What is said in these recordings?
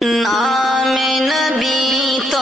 نام نبی تو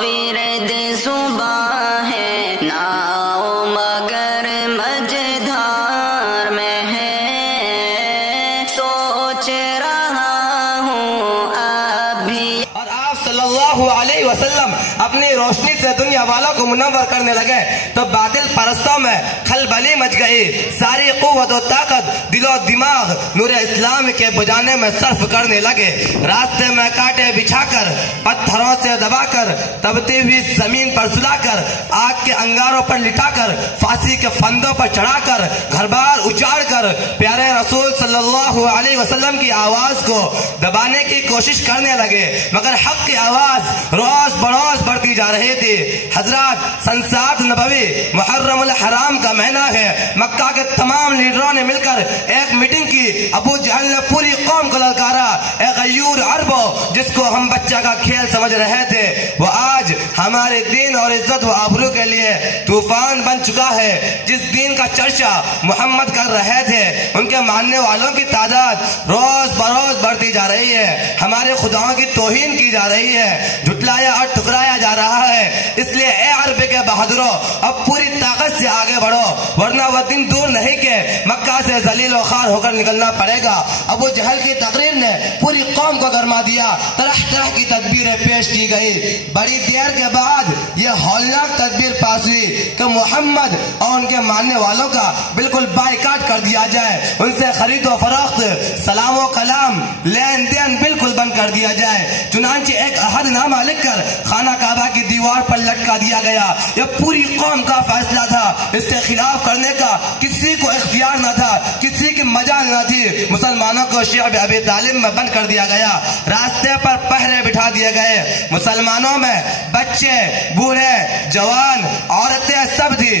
ورد زباں ہے، ناؤ مگر مجدھار میں ہے، سوچ رہا ہوں ابھی۔ اور آپ صلی اللہ علیہ وسلم اپنی روشنی سے دنیا والوں کو منور کرنے لگے تو باطل پرستوں میں کھلبلی مچ گئی۔ ساری قوت و طاقت دل و دماغ نور اسلام کے بجانے میں صرف کرنے لگے۔ راستے میں کانٹے بچھا کر، پتھروں سے دبا کر، تبتی ہوئی زمین پر سلا کر، آگ کے انگاروں پر لٹا کر، پھانسی کے پھندوں پر چڑھا کر، گھر بار اجاڑ کر پیارے رسول صلی اللہ علیہ وسلم کی آواز کو دبانے کی کوشش کرنے لگے، مگر حق کی آواز روز بروز بڑھتی جا رہی تھی۔ حضرات سن 7 نبوی محرم الحرام کا مہینہ ہے۔ مکہ کے تمام لیڈروں نے مل کر ایک میٹنگ کی۔ ابو جہل نے پوری قوم کو للکارا، اے غیور عربو، جس کو ہم بچہ کا کھیل سمجھ رہے تھے وہ آج ہمارے دین اور عزت و آبرو کے لیے طوفان بن چکا ہے۔ جس دین کا چرچا محمد کر رہے تھے ان کے ماننے والوں کی تعداد روز بروز بڑھتی جا رہی ہے۔ ہمارے خداؤں کی توہین کی جا رہی ہے، جھٹلایا اور ٹھکرایا جا رہا ہے۔ اس لیے اے عرب کے بہادروں، اب پوری طاقت سے آگے بڑھو، ورنہ وہ دن دور نہیں کہ مکہ سے ذلیل و خوار ہو کر نکلنا پڑے گا۔ ابو جہل کی تقریر نے پوری قوم کو گرما دیا۔ طرح طرح کی تدبیریں پیش کی گئی۔ بڑی دیر کے بعد یہ ہولناک تدبیر پاس ہوئی کہ محمد اور ان کے ماننے والوں کا بالکل بائیکاٹ کر دیا جائے، ان سے خرید و فروخت، سلام و کلام، لین دین بالکل بند کر دیا جائے۔ چنانچہ ایک عہد نامہ لکھ کر خانہ کعبہ کی دیوار پر لٹکا دیا گیا۔ یہ پوری قوم کا فیصلہ تھا، اس کے خلاف کرنے کا کسی کو اختیار نہ تھا، کسی کی مجال نہ تھی۔ مسلمانوں کو شعب ابی طالب میں بند کر دیا گیا، راستے پر پہرے بٹھا دیے گئے۔ مسلمانوں میں بچے، بوڑھے، جوان، عورتیں سب تھی۔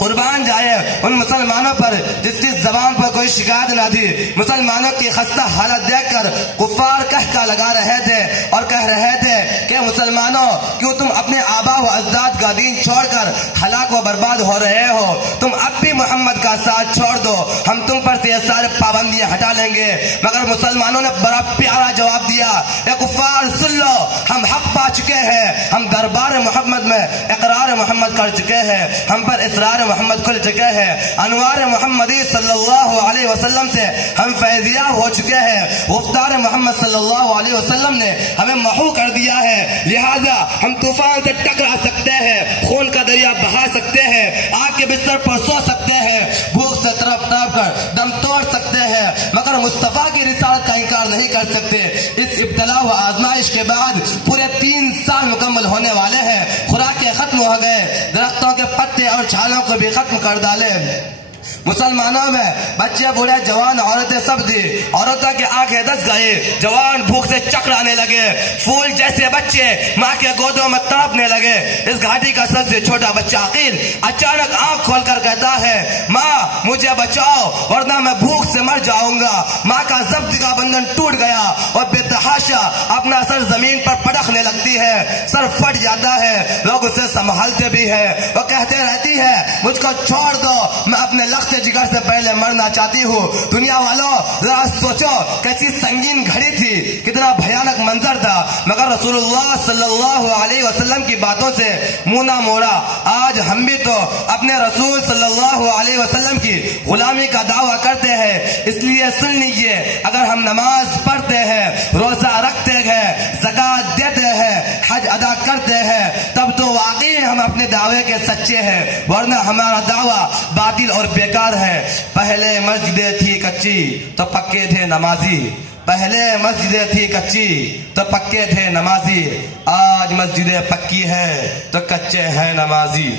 قربان جائے ان مسلمانوں پر جس کی زبان پر کوئی شکایت نہ تھی۔ مسلمانوں کی خستہ حالت دیکھ کر کفار کہکا لگا رہے تھے اور کہہ رہے تھے کہ مسلمانوں، کیوں تم اپنے آبا و اجداد کا دین چھوڑ کر ہلاک و برباد ہو رہے ہو؟ تم اب بھی محمد کا ساتھ چھوڑ دو، ہم تم پر سے یہ سارے پابندیاں ہٹا لیں گے۔ مگر مسلمانوں نے بڑا پیارا جواب دیا، اے کفار سن لو، ہم حق پا چکے ہیں، ہم دربار محمد میں اقرار محمد کر چکے ہیں، ہم پر اسرار محمد کھل چکے ہیں، انوار محمدی صلی اللہ علیہ وسلم سے ہم فیضیاب ہو چکے ہیں، گفتار محمد صلی اللہ علیہ وسلم نے ہمیں محو کر دیا ہے، لہذا ہم طوفان سے ٹکرا سکتے ہیں، خون کا دریا بہا سکتے ہیں، آگ کے بستر پر سو سکتے ہیں، بھوک سے تڑپ تڑپ کر دم توڑ سکتے ہیں، مگر مصطفیٰ کی رسالت کا انکار نہیں کر سکتے۔ اس ابتلا و آزمائش کے بعد پورے 3 سال مکمل ہونے والے ہیں، خوراکیں ختم ہو گئے، درختوں کے پتے اور چھالوں کو بھی ختم کر ڈالے۔ مسلمانوں میں بچے، بوڑھے، جوان، عورتیں سب تھی۔ عورتوں کے آنکھیں دس گئے، جوان بھوک سے چکرانے لگے، پھول جیسے بچے ماں کے گودوں میں تڑپنے لگے۔ اس گھاٹی کا سب سے چھوٹا بچہ عقیل اچانک آنکھ کھول کر کہتا ہے، ماں مجھے بچاؤ ورنہ میں بھوک سے مر جاؤں گا۔ ماں کا ضبط کا بندھن ٹوٹ گیا اور بے تحاشا اپنا سر زمین پر پٹکنے لگتی ہے، سر پھٹ جاتا ہے، لوگ اسے سنبھالتے بھی ہیں، وہ کہتے رہتی ہے مجھ کو چھوڑ دو، میں اپنے لخت جگر سے پہلے مرنا چاہتی ہوں۔ دنیا والوں ذرا سوچو کیسی سنگین گھڑی تھی، کتنا بھیانک منظر تھا، مگر رسول اللہ صلی اللہ علیہ وسلم کی باتوں سے منہ نہ موڑا۔ آج ہم بھی تو اپنے رسول صلی اللہ علیہ وسلم کی غلامی کا دعویٰ کرتے ہیں، اس لیے سن لیجئے، اگر ہم نماز پڑھتے ہیں، روزہ رکھتے ہیں، زکوٰۃ دیتے ہیں، حج ادا کرتے ہیں، تب تو واقعی ہم اپنے دعوے کے سچے ہیں، ورنہ ہمارا دعویٰ باطل اور بیکار ہے۔ پہلے مسجدیں تھی کچی تو پکے تھے نمازی، پہلے مسجدیں تھی کچی تو پکے تھے نمازی، آج مسجدیں پکی ہیں تو کچے ہیں نمازی۔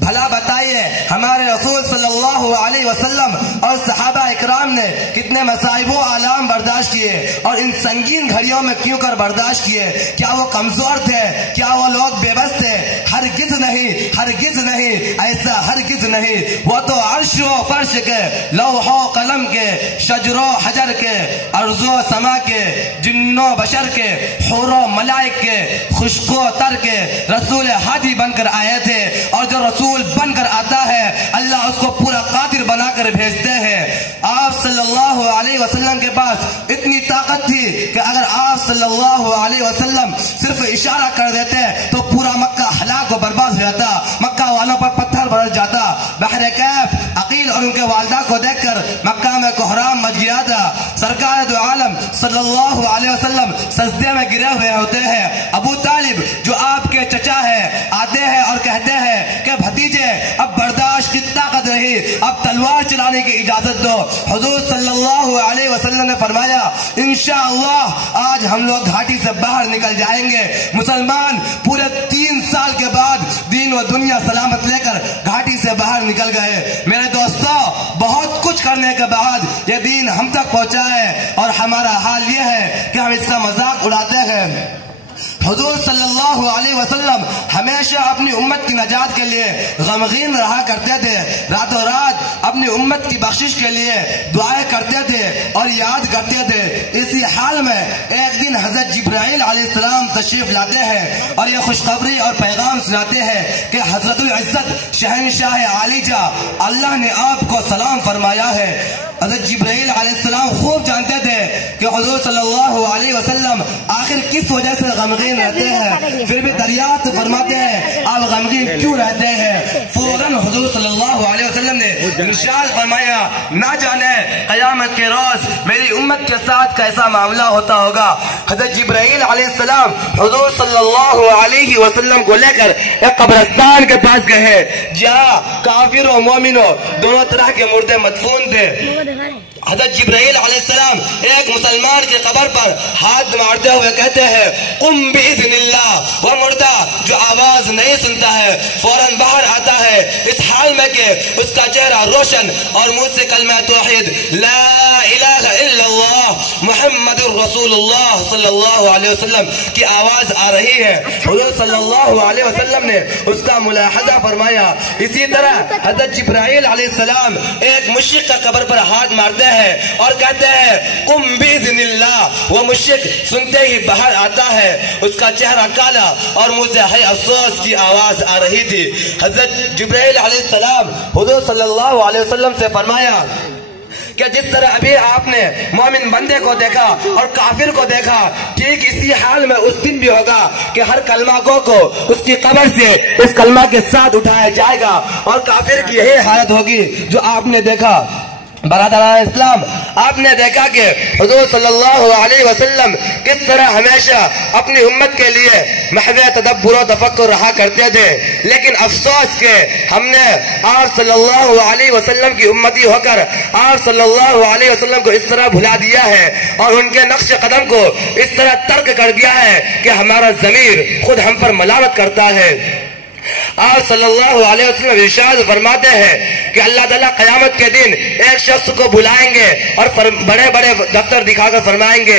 بھلا بتائیے ہمارے رسول صلی اللہ علیہ وسلم اور صحابہ اکرام نے کتنے مصائب و آلام برداشت کیے اور ان سنگین گھڑیوں میں کیوں کر برداشت کیے؟ کیا وہ کمزور تھے؟ کیا وہ لوگ بے بس تھے؟ ہرگز نہیں، ہرگز نہیں، ایسا ہرگز نہیں۔ وہ تو عرش و فرش کے، لوح و قلم کے، شجر و حجر کے، ارض و سما کے، جن و بشر کے، حور و ملائک کے، خشک و تر کے رسول ہادی بن کر آئے تھے، اور جو رسول بن کر آتا ہے اللہ اس کو پورا قادر بنا کر بھیجتے ہیں۔ آپ صلی اللہ علیہ وسلم کے پاس اتنی طاقت تھی کہ اگر آپ صلی اللہ علیہ وسلم صرف اشارہ کر دیتے تو پورا مکہ ہلاک و برباد ہو جاتا، مکہ والوں پر پتھر برس جاتا۔ بحر کیف عقیل اور ان کے والدہ کو دیکھ کر مکہ میں کوہرام مچ گیا تھا۔ سرکار دو عالم صلی اللہ علیہ وسلم سجدے میں گرے ہوئے ہوتے ہیں۔ ابو طالب جو آپ کے چچا ہے آتے ہیں اور کہتے ہیں کہ بھتیجے اب برداشت کی طاقت رہی، اب تلوار چلانے کی اجازت دو۔ حضور صلی اللہ علیہ وسلم نے فرمایا انشاءاللہ آج ہم لوگ گھاٹی سے باہر نکل جائیں گے۔ مسلمان پورے 3 سال کے بعد دین و دنیا سلامت لے کر گھاٹی سے باہر نکل گئے۔ میرے دوستو بہت کچھ کرنے کے بعد یہ دین ہم تک پہنچا ہے اور ہمارا حال یہ ہے کہ ہم اس کا مذاق اڑاتے ہیں۔ حضور صلی اللہ علیہ وسلم ہمیشہ اپنی امت کی نجات کے لیے غمگین رہا کرتے تھے، راتوں رات اپنی امت کی بخشش کے لیے دعائیں کرتے تھے اور یاد کرتے تھے۔ اسی حال میں ایک دن حضرت جبرائیل علیہ السلام تشریف لاتے ہیں اور یہ خوشخبری اور پیغام سناتے ہیں کہ حضرت العزت شہنشاہ عالی جا اللہ نے آپ کو سلام فرمایا ہے۔ حضرت جبرائیل علیہ السلام خوب جانتے تھے کہ حضور صلی اللہ علیہ وسلم آخر کس وجہ سے غمگین رہتے ہیں، پھر بھی دریافت فرماتے ہیں آپ غمگین کیوں رہتے ہیں۔ فوراً حضور صلی اللہ علیہ وسلم نے ارشاد فرمایا نہ جانے قیامت کے روز میری امت کے ساتھ کیسا معاملہ ہوتا ہوگا۔ حضرت جبرائیل علیہ السلام حضور صلی اللہ علیہ وسلم کو لے کر ایک قبرستان کے پاس گئے جہاں کافر و مومنوں دونوں طرح کے مردے مدفون تھے۔ حضرت جبرائیل علیہ السلام ایک مسلمان کی قبر پر ہاتھ مارتے ہوئے کہتے ہیں قم باذن اللہ، وہ مردہ جو آواز نہیں سنتا ہے فوراً باہر آتا ہے اس حال میں کہ اس کا چہرہ روشن اور منہ سے کلمہ توحید لا الہ الا اللہ محمد الرسول اللہ صلی اللہ علیہ وسلم کی آواز آ رہی ہے۔ حضور صلی اللہ علیہ وسلم نے اس کا ملاحظہ فرمایا۔ اسی طرح حضرت جبرائیل علیہ السلام ایک مشرک کا قبر پر ہاتھ مارتے ہیں اور کہتے ہیں قم باذن اللہ، وہ مشرک سنتے ہی باہر آتا ہے، اس کا چہرہ کالا اور منہ سے ہے افسوس کی آواز آ رہی تھی۔ حضرت جبرائیل علیہ السلام حضور صلی اللہ علیہ وسلم سے فرمایا کہ جس طرح ابھی آپ نے مومن بندے کو دیکھا اور کافر کو دیکھا ٹھیک اسی حال میں اس دن بھی ہوگا کہ ہر کلمہ گو کو اس کی قبر سے اس کلمہ کے ساتھ اٹھایا جائے گا اور کافر کی یہی حالت ہوگی جو آپ نے دیکھا۔ برادران اسلام آپ نے دیکھا کہ حضور صلی اللہ علیہ وسلم کس طرح ہمیشہ اپنی امت کے لیے محض تدبر و تفکر رہا کرتے تھے، لیکن افسوس کہ ہم نے آپ صلی اللہ علیہ وسلم کی امتی ہو کر آپ صلی اللہ علیہ وسلم کو اس طرح بھلا دیا ہے اور ان کے نقش قدم کو اس طرح ترک کر دیا ہے کہ ہمارا ضمیر خود ہم پر ملامت کرتا ہے۔ آپ صلی اللہ علیہ وسلم ارشاد فرماتے ہیں کہ اللہ تعالیٰ قیامت کے دن ایک شخص کو بلائیں گے اور بڑے بڑے دفتر دکھا کر فرمائیں گے